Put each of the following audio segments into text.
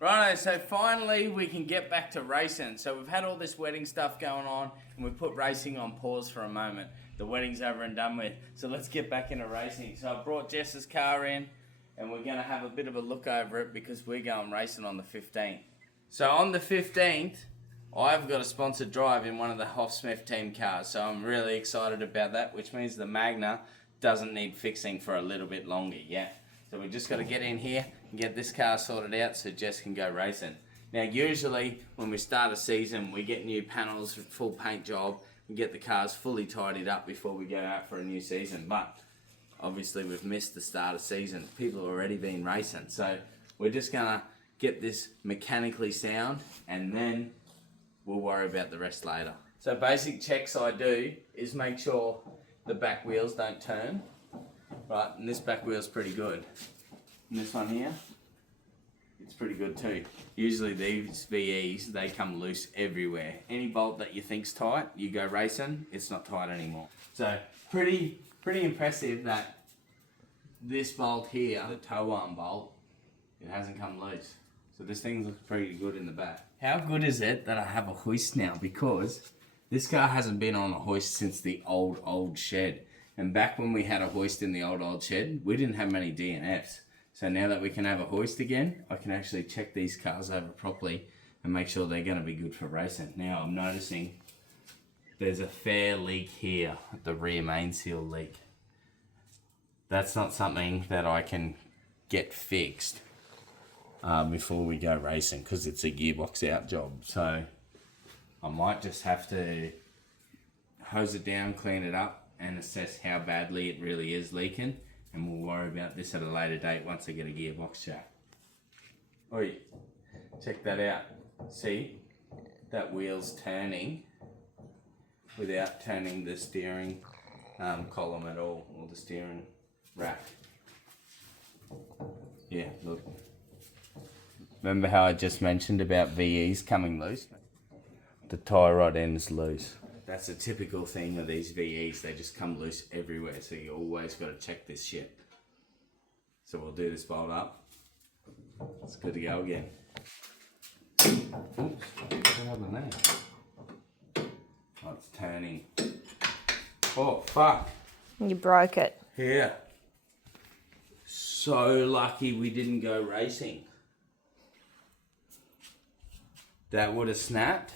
Righto, so finally we can get back to racing. So we've had all this wedding stuff going on and we've put racing on pause for a moment. The wedding's over and done with, so let's get back into racing. So I brought Jess's car in and we're going to have a bit of a look over it because we're going racing on the 15th. So on the 15th, I've got a sponsored drive in one of the Hoff-Smith team cars, so I'm really excited about that, which means the Magna doesn't need fixing for a little bit longer yet. So we just got to get in here and get this car sorted out so Jess can go racing. Now usually when we start a season we get new panels, full paint job, and get the cars fully tidied up before we go out for a new season. But obviously we've missed the start of season. People have already been racing. So we're just going to get this mechanically sound and then we'll worry about the rest later. So basic checks I do is make sure the back wheels don't turn. Right, and this back wheel's pretty good. And this one here, it's pretty good too. Usually these VEs, they come loose everywhere. Any bolt that you think's tight, you go racing, it's not tight anymore. So pretty impressive that this bolt here, the toe arm bolt, it hasn't come loose. So this thing looks pretty good in the back. How good is it that I have a hoist now? Because this car hasn't been on a hoist since the old shed. And back when we had a hoist in the old shed, we didn't have many DNFs. So now that we can have a hoist again, I can actually check these cars over properly and make sure they're going to be good for racing. Now I'm noticing there's a fair leak here, the rear main seal leak. That's not something that I can get fixed before we go racing because it's a gearbox out job. So I might just have to hose it down, clean it up, and assess how badly it really is leaking, and we'll worry about this at a later date once I get a gearbox check. Oi, check that out. See, that wheel's turning without turning the steering column at all, or the steering rack. Yeah, look. Remember how I just mentioned about VEs coming loose? The tie rod end's loose. That's a typical thing with these VEs, they just come loose everywhere, so you always got to check this shit. So we'll do this bolt up. It's good to go again. Oops, what happened there? Oh, it's turning. Oh, fuck. You broke it. Yeah. So lucky we didn't go racing. That would have snapped.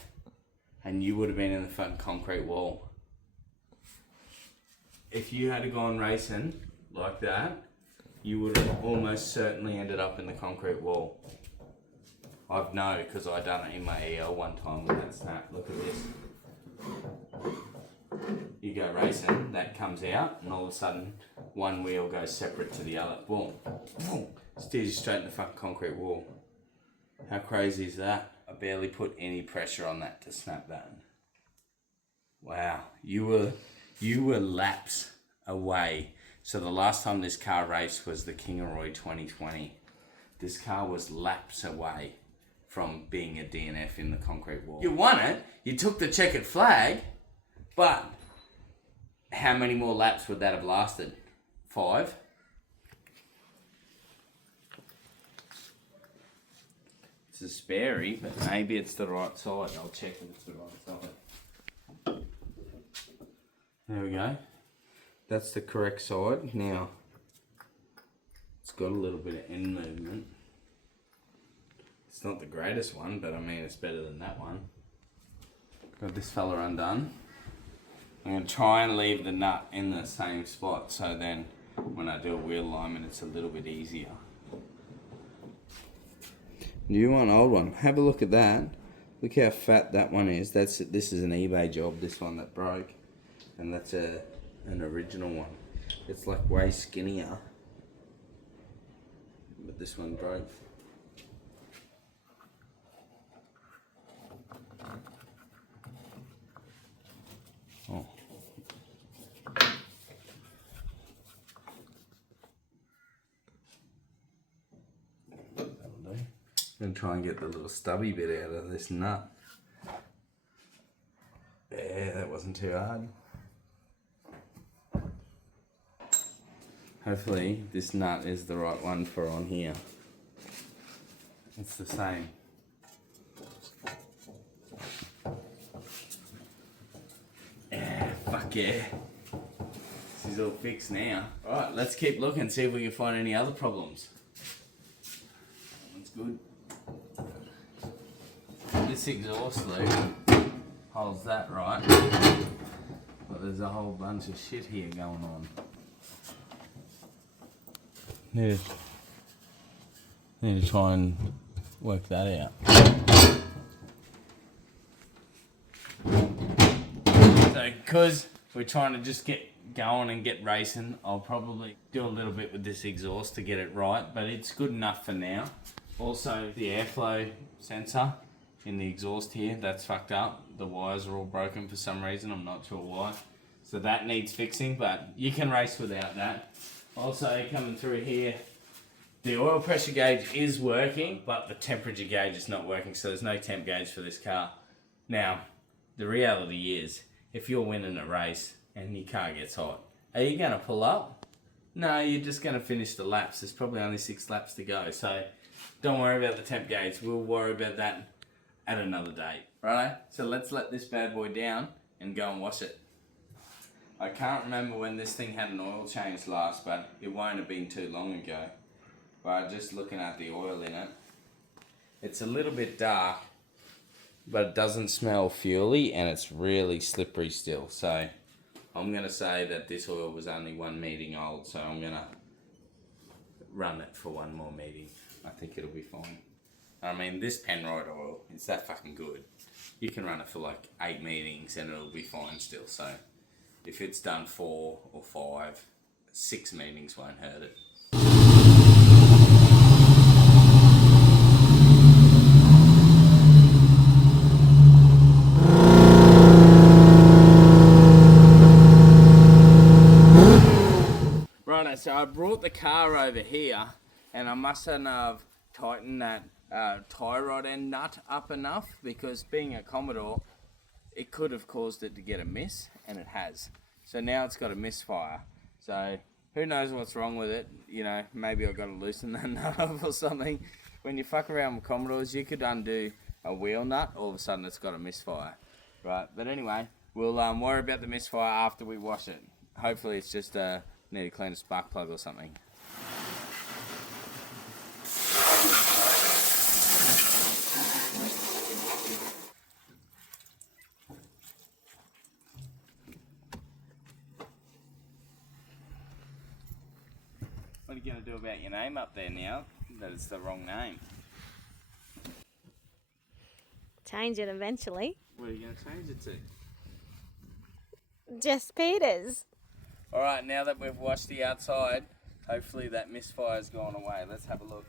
And you would have been in the front concrete wall. If you had gone racing like that, you would have almost certainly ended up in the concrete wall. I know because I done it in my EL one time with that snap. Look at this. You go racing, that comes out, and all of a sudden, one wheel goes separate to the other. Boom. Boom. Steers you straight in the fucking concrete wall. How crazy is that? I barely put any pressure on that to snap that. Wow, you were laps away. So the last time this car raced was the Kingaroy 2020. This car was laps away from being a DNF in the concrete wall. You won it, you took the checkered flag, but how many more laps would that have lasted? 5? It's a sparey, but maybe it's the right side. I'll check if it's the right side. There we go. That's the correct side. Now, it's got a little bit of end movement. It's not the greatest one, but I mean it's better than that one. Got this fella undone. I'm going to try and leave the nut in the same spot so then when I do a wheel alignment it's a little bit easier. New one, old one. Have a look at that. Look how fat that one is. This is an eBay job, this one that broke. And that's an original one. It's like way skinnier. But this one broke. Oh. I'm going to try and get the little stubby bit out of this nut. Yeah, that wasn't too hard. Hopefully this nut is the right one for on here. It's the same. Yeah, fuck yeah. This is all fixed now. Alright, let's keep looking, see if we can find any other problems. That's good. This exhaust loop holds that right. But there's a whole bunch of shit here going on. Need to try and work that out. So, because we're trying to just get going and get racing, I'll probably do a little bit with this exhaust to get it right, but it's good enough for now. Also, the airflow sensor in the exhaust here, that's fucked up. The wires are all broken for some reason, I'm not sure why. So that needs fixing, but you can race without that. Also, coming through here, the oil pressure gauge is working, but the temperature gauge is not working, so there's no temp gauge for this car. Now, the reality is, if you're winning a race and your car gets hot, are you going to pull up? No, you're just going to finish the laps. There's probably only 6 laps to go, so don't worry about the temp gauge. We'll worry about that at another date. Right? So let's let this bad boy down and go and wash it. I can't remember when this thing had an oil change last, but it won't have been too long ago. But just looking at the oil in it, it's a little bit dark, but it doesn't smell fuely and it's really slippery still. So I'm going to say that this oil was only 1 meeting old, so I'm going to run it for 1 more meeting. I think it'll be fine. I mean, this Penrite oil, it's that fucking good. You can run it for like 8 meetings and it'll be fine still. So if it's done 4 or 5, 6 meetings won't hurt it. Right, so I brought the car over here and I mustn't have tightened that tie rod end nut up enough, because being a Commodore, it could have caused it to get a miss, and it has. So now it's got a misfire. So who knows what's wrong with it? You know, maybe I've got to loosen that nut up or something. When you fuck around with Commodores, you could undo a wheel nut, all of a sudden it's got a misfire. Right, but anyway, we'll worry about the misfire after we wash it. Hopefully it's just need to clean a spark plug or something. What are you going to do about your name up there now that it's the wrong name? Change it eventually. What are you going to change it to? Jess Peters. Alright, now that we've washed the outside, hopefully that misfire's gone away. Let's have a look.